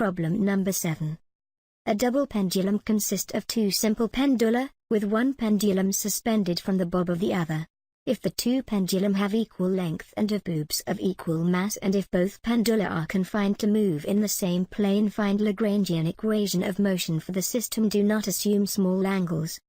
Problem number 7. A double pendulum consists of two simple pendula, with one pendulum suspended from the bob of the other. If the two pendulum have equal length and have boobs of equal mass, and if both pendula are confined to move in the same plane, find Lagrangian equation of motion for the system. Do not assume small angles.